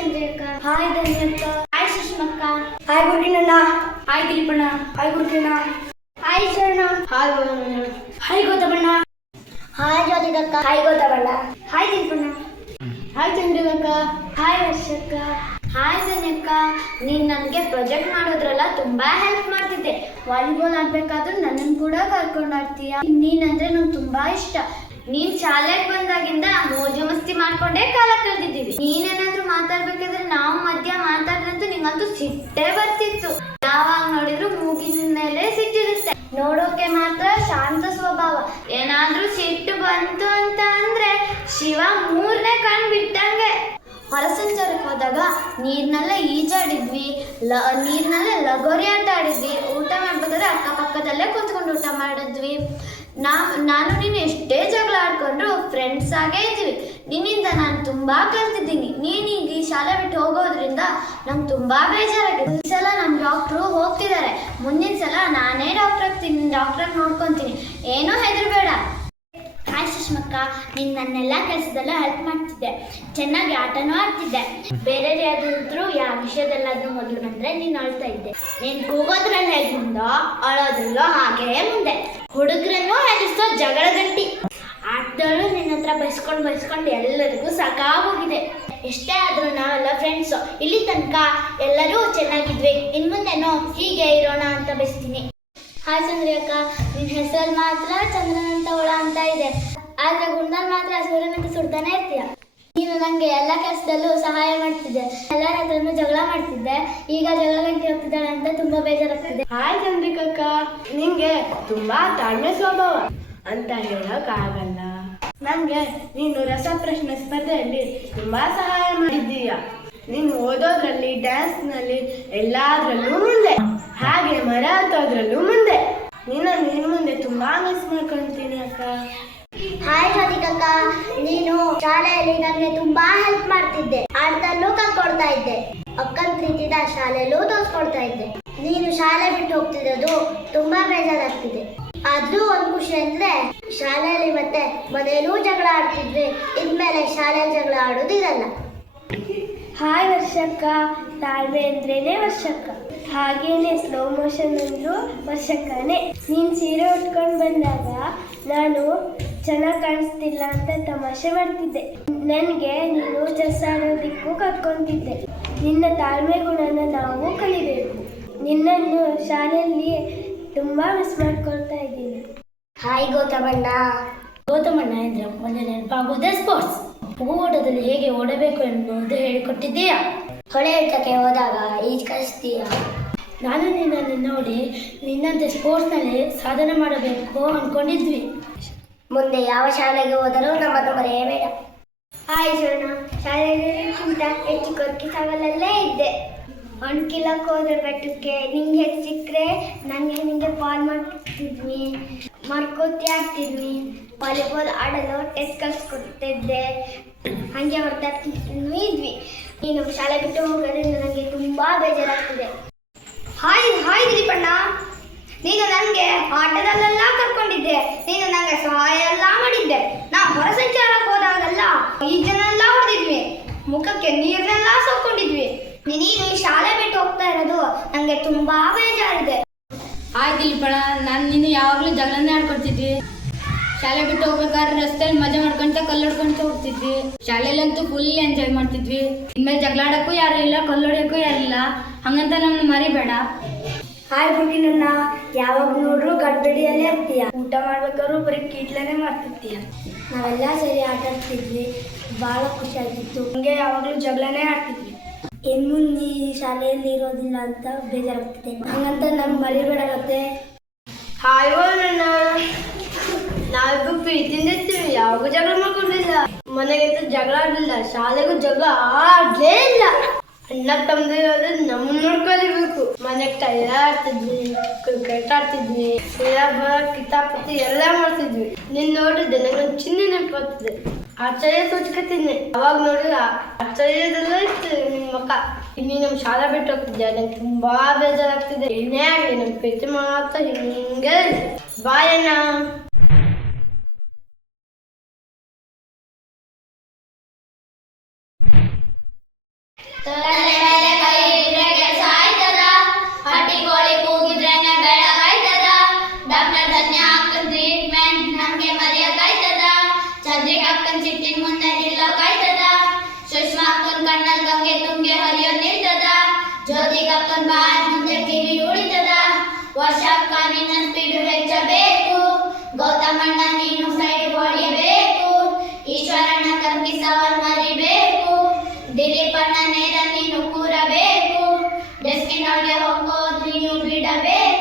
ಚಂದ್ರಕ್ಕ. Hi ಧನ್ಯಕ್ಕ. Hi ಸುಷ್ಮಕ್ಕ. Hi ಗುರುಕಿನಣ್ಣ. ಹಾಯ್ ದಿಲೀಪಣ್ಣ. ಹಾಯ್ ಗುರುಕಿನ ಹಾಯ್ ಶರಣ. ಹಾಯ್ ಗೋತಮಣ್ಣ ಹಾಯ್ ಗೋತಮಣ್ಣ. ಹಾಯ್ ಜ್ಯೋತಿದಕ್ಕ. ಹಾಯ್ ಗೋತಮಣ್ಣ. ಹಾಯ್ ದಿಲೀಪಣ್ಣ. ಹಾಯ್ ಚಂದ್ರಕ್ಕ ಹಾಯ್ ವರ್ಷಕ್ಕ ಹಾಯ್ ಧನ್ಯಕ್ಕ. ನೀನ್ ನನಗೆ ಪ್ರೊಜೆಕ್ಟ್ ಮಾಡೋದ್ರಲ್ಲ ತುಂಬಾ ಹೆಲ್ಪ್ ಮಾಡ್ತಿದ್ದೆ. ವಾಲಿಬಾಲ್ ಆಡ್ಬೇಕಾದ್ರೂ ನನ್ನನ್ನು ಕೂಡ ಕರ್ಕೊಂಡು ಆಡ್ತೀಯ. ನೀನಂದ್ರೆ ನಂಗೆ ತುಂಬಾ ಇಷ್ಟ. ನೀನ್ ಶಾಲೆಗೆ ಬಂದಾಗಿಂದ ಮಾಡ್ಕೊಂಡೇ ಕಾಲ ಕಳೆದಿದ್ದೀವಿ. ನೀನೇನಾದ್ರೂ ಮಾತಾಡ್ಬೇಕಾದ್ರೆ ನಾವು ಮಧ್ಯ ಮಾತಾಡ್ರಂತೂ ನಿಂಗಂತೂ ಸಿಟ್ಟೇ ಬರ್ತಿತ್ತು. ಯಾವಾಗ ನೋಡಿದ್ರು ಮೂಗಿನ ಮೇಲೆ ಸಿಟ್ಟಿರುತ್ತೆ. ನೋಡೋಕೆ ಮಾತ್ರ ಶಾಂತ ಸ್ವಭಾವ. ಏನಾದ್ರೂ ಸಿಟ್ಟು ಬಂತು ಅಂತ ಅಂದ್ರೆ ಶಿವ ಮೂರನೇ ಕಣ್ ಬಿಟ್ಟಂಗೆ ಹೊರಸಂಚಾರಕ್ಕೆ ಹೋದಾಗ ನೀರ್ನಲ್ಲೇ ಈಜಾಡಿದ್ವಿ, ಲ, ನೀರ್ನಲ್ಲೇ ಲಗೋರಿ ಆಟ ಆಡಿದ್ವಿ. ಊಟ ಮಾಡ್ಬೇಕಾದ್ರೆ ಅಕ್ಕಪಕ್ಕದಲ್ಲೇ ಕುತ್ಕೊಂಡು ಊಟ ಮಾಡಿದ್ವಿ. ನಾ, ನಾನು ನೀನು ಎಷ್ಟೇ ಜಗಳ ಆಡ್ಕೊಂಡ್ರು ಫ್ರೆಂಡ್ಸ್ ಆಗೇ ಇದ್ದೀವಿ. ನಿನ್ನಿಂದ ನಾನು ತುಂಬಾ ಕಲ್ತಿದ್ದೀನಿ. ನೀನೀಗ ಶಾಲೆ ಬಿಟ್ಟು ಹೋಗೋದ್ರಿಂದ ನಂಗೆ ತುಂಬಾ ಬೇಜಾರಾಗಿದೆ. ಈ ಸಲ ನಮ್ಮ ಡಾಕ್ಟ್ರು ಹೋಗ್ತಿದ್ದಾರೆ ಮುಂದಿನ ಸಲ ನಾನೇ ಡಾಕ್ಟರ್ ಆಗ್ತೀನಿ ಡಾಕ್ಟ್ರಾಗಿ ನೋಡ್ಕೊತೀನಿ. ಏನೂ ಹೆದರ್ಬೇಡ. ಹಾಯ್ ಸುಷ್ಮಕ್ಕ, ನೀನು ನನ್ನೆಲ್ಲ ಕೆಲಸದಲ್ಲೂ ಹೆಲ್ಪ್ ಮಾಡ್ತಿದ್ದೆ. ಚೆನ್ನಾಗಿ ಆಟನೂ ಆಡ್ತಿದ್ದೆ. ಬೇರೆ ಯಾವ್ದಾದ್ರು ಯಾವ ವಿಷಯದಲ್ಲಾದ್ರೂ ಮೊದಲು ಬಂದರೆ ನೀನು ಅಳ್ತಾ ಇದ್ದೆ. ನೀನು ಕೂಗೋದ್ರಲ್ಲಿ ಹೇಗೆ ಮುಂದೋ ಅಳೋದ್ರಲ್ಲೋ ಹಾಗೇ ಮುಂದೆ. ಹುಡುಗರನ್ನು ಹೆದರ್ಸೋ ಜಗಳ ಗಂಟಿ. ಹತ್ರ ಬೈಸ್ಕೊಂಡು ಬೈಸ್ಕೊಂಡು ಎಲ್ಲರಿಗೂ ಸಾಕಾಗೋಗಿದೆ. ಎಷ್ಟೇ ಆದ್ರೂ ನಾವೆಲ್ಲ ಫ್ರೆಂಡ್ಸು ಇಲ್ಲಿ ತನಕ ಎಲ್ಲರೂ ಚೆನ್ನಾಗಿದ್ವಿ. ಇನ್ನು ಮುಂದೆನೋ ಹೀಗೆ ಇರೋಣ ಅಂತ ಬಯಸ್ತೀನಿ. ಹಾಯ್ ಚಂದ್ರಿ ಅಕ್ಕ. ನಿನ್ ಹೆಸರಲ್ಲಿ ಮಾತ್ರ ಚಂದ್ರನಂತ ಒಳ ಅಂತ ಇದೆ. ಆದ್ರೆ ಗುಂಡಲ್ಲಿ ಮಾತ್ರ ಸೂರ್ಯನಂತ ಸುಡ್ತಾನೆ ಇರ್ತೀಯ. ನೀನು ನನಗೆ ಎಲ್ಲ ಕೆಲಸದಲ್ಲೂ ಸಹಾಯ ಮಾಡ್ತಿದ್ದೆ. ಎಲ್ಲರ ಹತ್ರನೂ ಜಗಳ ಮಾಡ್ತಿದ್ದೆ. ಈಗ ಜಗಳ ಗಂಟೆ ಹೋಗ್ತಿದ್ದಾಳೆ ಅಂತ ತುಂಬಾ ಬೇಜಾರಾಗ್ತಿದೆ. ಹಾಯ್ ಚಂದ್ರಿಕಕ್ಕ. ನಿಂಗೆ ತುಂಬಾ ತಾಳ್ಮೆ ಸ್ವಭಾವ. ಅಂತ ಹೇಳಕ್ ಆಗಲ್ಲ ನಂಗೆ ನೀನು ರಸಪ್ರಶ್ನೆ ಸ್ಪರ್ಧೆಯಲ್ಲಿ ತುಂಬಾ ಸಹಾಯ ಮಾಡಿದ್ದೀಯ? ನೀನು ಓದೋದ್ರಲ್ಲಿ ಡ್ಯಾನ್ಸ್ನಲ್ಲಿ ಎಲ್ಲಾದ್ರಲ್ಲೂ ಮುಂದೆ. ಹಾಗೆ ಮರ ಹತ್ತೋದ್ರಲ್ಲೂ ಮುಂದೆ. ನಿನ್ನ ನಿನ್ ಮುಂದೆ ತುಂಬಾ ಮಿಸ್ ಮಾಡ್ಕೊಂತೀನಿ ಅಕ್ಕ. ಹಾಯ್ ಜ್ಯೋತಿಕಕ್ಕ, ನೀನು ಶಾಲೆಯಲ್ಲಿ ನನಗೆ ತುಂಬಾ ಹೆಲ್ಪ್ ಮಾಡ್ತಿದ್ದೆ. ಆಟದಲ್ಲೂ ಕಲ್ಕೊಡ್ತಾ ಇದ್ದೆ. ಅಕ್ಕನ ಪ್ರೀತಿದ ಶಾಲೆಯಲ್ಲೂ ತೋರಿಸ್ಕೊಡ್ತಾ ಇದ್ದೆ. ನೀನು ಶಾಲೆ ಬಿಟ್ಟು ಹೋಗ್ತಿರೋದು ತುಂಬಾ ಬೇಜಾರಾಗ್ತಿದೆ. ಆದ್ರೂ ಒಂದು ಖುಷಿ ಅಂದ್ರೆ ಶಾಲೆಯಲ್ಲಿ ಮತ್ತೆ ಮನೆಯಲ್ಲೂ ಜಗಳ ಆಡ್ತಿದ್ವಿ. ಇದ್ಮೇಲೆ ಶಾಲೆಯಲ್ಲಿ ಜಗಳ ಆಡೋದಿರಲ್ಲ ಹಾಯ್ ವರ್ಷಕ್ಕ. ತಾಳ್ಮೆ ಅಂದ್ರೇನೆ ವರ್ಷಕ್ಕ. ಹಾಗೇನೆ ಸ್ಲೋ ಮೋಷನ್ ಅಂದ್ರು ವರ್ಷಕ್ಕನೇ. ನೀನ್ ಸೀರೆ ಉಟ್ಕೊಂಡ್ ಬಂದಾಗ ನಾನು ಚೆನ್ನಾಗಿ ಕಾಣಿಸ್ತಿಲ್ಲ ಅಂತ ತಮಾಷೆ ಮಾಡ್ತಿದ್ದೆ. ನನಗೆ ನೀನು ಜಸ್ ಆಡೋದಿಕ್ಕೂ ಕರ್ಕೊಂತಿದ್ದೆ. ನಿನ್ನ ತಾಳ್ಮೆ ಗುಣನ ನಾವು ಕಲಿಬೇಕು. ನಿನ್ನನ್ನು ಶಾಲೆಯಲ್ಲಿ ತುಂಬ ಮಿಸ್ ಮಾಡ್ಕೊಳ್ತಾ ಹಾಯ್ ಗೌತಮಣ್ಣ ಗೌತಮಣ್ಣ ಎಂದ್ರೆ ಮೊದಲು ನೆನಪಾಗೋದೇ ಸ್ಪೋರ್ಟ್ಸ್ ಓಟದಲ್ಲಿ ಹೇಗೆ ಓಡಬೇಕು ಎನ್ನುವುದು ಹೇಳಿಕೊಟ್ಟಿದ್ದೀಯಾ? ಹೊಳೆ ಇಟ್ಟಕ್ಕೆ ಹೋದಾಗ ಈಜು ಕಲಿಸ್ತೀಯ? ನಾನು ನಿನ್ನನ್ನು ನೋಡಿ ನಿನ್ನಂತೆ ಸ್ಪೋರ್ಟ್ಸ್ನಲ್ಲಿ ಸಾಧನೆ ಮಾಡಬೇಕು ಅಂದ್ಕೊಂಡಿದ್ವಿ ಮುಂದೆ ಯಾವ ಶಾಲೆಗೆ ಹೋದರೂ ನಮ್ಮನ್ನು ಮರೆಯಬೇಡ. ಹಾಯ್ ಶರಣ ಕೂಡ ಹೆಚ್ಚು ಕೊರ್ಕಿ ಸವಾಲಲ್ಲೇ ಇದ್ದೆ. ಒಣ್ಕಿಲಕ್ಕೆ ಹೋದ್ರೆ ಬೆಟ್ಟಕ್ಕೆ ನಿಂಗೆ ಹೆಚ್ಚು ಸಿಕ್ಕರೆ ನನಗೆ ನಿಮಗೆ ಫಾಲ್ ಮಾಡ್ತಿದ್ವಿ. ಮರ್ಕೋತಿ ಆಗ್ತಿದ್ವಿ ವಾಲಿಬಾಲ್ ಆಡಲು ಟೆಸ್ಟ್ ಕಲಿಸ್ಕೊಡ್ತಿದ್ದೆ ಹಾಗೆ ಹೊರತಾಡ್ತಿದ್ವಿ ಇದ್ವಿ. ನೀನು ಶಾಲೆ ಬಿಟ್ಟು ಹೋಗೋದ್ರಿಂದ ನನಗೆ ತುಂಬ ಬೇಜಾರಾಗ್ತಿದೆ. ಹಾಯ್ ಹಾಯ್ ದಿಲೀಪಣ್ಣ. ನೀನು ನನಗೆ ಆಟದಲ್ಲೆಲ್ಲ ಕರ್ಕೊಂಡಿದ್ದೆ. ನೀನು ನನಗೆ ಸಹಾಯ ಎಲ್ಲ ಮಾಡಿದ್ದೆ. ನಾ ಹೊರ ಸಂಚಾರಕ್ಕೆ ಹೋದಾಗೆಲ್ಲ ಈಜನ್ನೆಲ್ಲ ಹೊಡೆದಿದ್ವಿ. ಮುಖಕ್ಕೆ ನೀರನ್ನೆಲ್ಲ ಸೋಕೊಂಡಿದ್ವಿ ನೀನು ಶಾಲೆ ಬಿಟ್ಟು ಹೋಗ್ತಾ ಇರೋದು ನನಗೆ ತುಂಬಾ ಬೇಜಾರಿದೆ. ಹಾಯ್ ದಿಲೀಪಣ್ಣ ನಾನು ನೀನು ಯಾವಾಗಲೂ ಜಗಳನ್ನೇ ಆಡ್ಕೊಡ್ತಿದ್ವಿ ಶಾಲೆ ಬಿಟ್ಟು ಹೋಗ್ಬೇಕಾದ್ರೆ ರಸ್ತೆಯಲ್ಲಿ ಮಜಾ ಮಾಡ್ಕೊಂತ ಕಲ್ಲೊಡ್ಕೊಂತ ಹೋಗ್ತಿದ್ವಿ ಶಾಲೆಯಲ್ಲಂತೂ ಫುಲ್ ಎಂಜಾಯ್ ಮಾಡ್ತಿದ್ವಿ. ಇನ್ಮೇಲೆ ಜಗಳಾಡಕ್ಕೂ ಯಾರು ಇಲ್ಲ, ಕಲ್ಲೊಡಿಯಕ್ಕೂ ಯಾರಿಲ್ಲ ಹಂಗಂತ ನಮ್ಮನ್ನ ಮರಿಬೇಡ. ಹಾಯ್ ನನ್ನ. ಯಾವಾಗ ನೋಡ್ರು ಗಡ್ಬಡಿಯಲ್ಲೇ ಇರ್ತೀಯ. ಊಟ ಮಾಡ್ಬೇಕಾದ್ರು ಬರೀ ಕೀಟ್ಲನೇ ಮಾಡ್ತಿರ್ತೀಯ. ನಾವೆಲ್ಲ ಸೇರಿ ಆಟ ಆಡ್ತಿದ್ವಿ. ಭಾಳ ಖುಷಿ ಆಗ್ತಿತ್ತು ಹಂಗೆ ಯಾವಾಗಲೂ ಜಗಳನೇ ಆಡ್ತಿದ್ವಿ. ಇನ್ನು ಶಾಲೆಯಲ್ಲಿ ಇರೋದಿಲ್ಲ ಅಂತ ಬೇಜಾರಾಗ್ತಿದೆ. ಹಂಗಂತ ನಮ್ಗೆ ಮರಿಬೇಡ ಮತ್ತೆ. ಹಾಯ್ ಅಣ್ಣ ನಾವಿಬ್ಬರು ಪ್ರೀತಿಯಿಂದ ಇರ್ತೀವಿ. ಯಾವಾಗೂ ಜಗಳ ಮಾಡ್ಕೊಂಡಿಲ್ಲ. ಮನೆಗಂತೂ ಜಗಳ ಆಡಲಿಲ್ಲ. ಶಾಲೆಗೂ ಜಗಳ ಆಡ್ಲೇ ಇಲ್ಲ. ಅಣ್ಣ ತಮ್ಮದಿರೋದ್ರೆ ನಮ್ಮ ನೋಡ್ಕೊಲಿಬೇಕು ಮನೆಗೆ ಟೈಲ ಆಡ್ತಿದ್ವಿ ಕ್ರಿಕೆಟ್ ಆಡ್ತಿದ್ವಿ ಸಿಲೆಬಸ್ ಕಿತಾಪತಿ ಎಲ್ಲ ಮಾಡ್ತಿದ್ವಿ. ನಿನ್ನ ನೋಡಿದ್ರೆ ನನಗೊಂದು ಚಿನ್ನ ನೆನಪಾಗ್ತದೆ ಆಶ್ಚರ್ಯ ಸೂಚ್ಕತೀನಿ. ಅವಾಗ ನೋಡಿದ್ರೆ ಆಶ್ಚರ್ಯದಲ್ಲೇ ಇತ್ತು ನಿಮ್ಮ ಇಲ್ಲಿ ನಮ್ಮ ಶಾಲೆ ಬಿಟ್ಟು ಹೋಗ್ತಿದ್ದೆ ನಂಗೆ ತುಂಬಾ ಬೇಜಾರಾಗ್ತಿದೆ. ಏನೇ ಆಗಲಿ ನಮ್ಮ ಪ್ರೀತಿ ಮಾತ್ರ ಹಿಂಗೆ ಬಾಯ್ ಜ್ಯೋತಿಗಪ್ಪನ್ ಬಾಯಿಂದ ಕಿವಿ ಉಳಿತದ? ವರ್ಷಕ್ಕ ನಿನ್ನ ಸ್ಪೀಡ್ ಹೆಚ್ಚಬೇಕು. ಗೌತಮಣ್ಣ, ನೀನು ಸೈಡ್ ಹೊಡಿಬೇಕು. ಈಶ್ವರಣ್ಣ ಕಂಪಿಸವನ್ ಮರಿಬೇಕು. ದಿಲೀಪಣ್ಣ, ನೇರ ನೀನು ಕೂರಬೇಕು. ಡೆಸ್ಕಿನೊಳಗೆ ಹೋಗೋದು ನೀನು ಬಿಡಬೇಕು.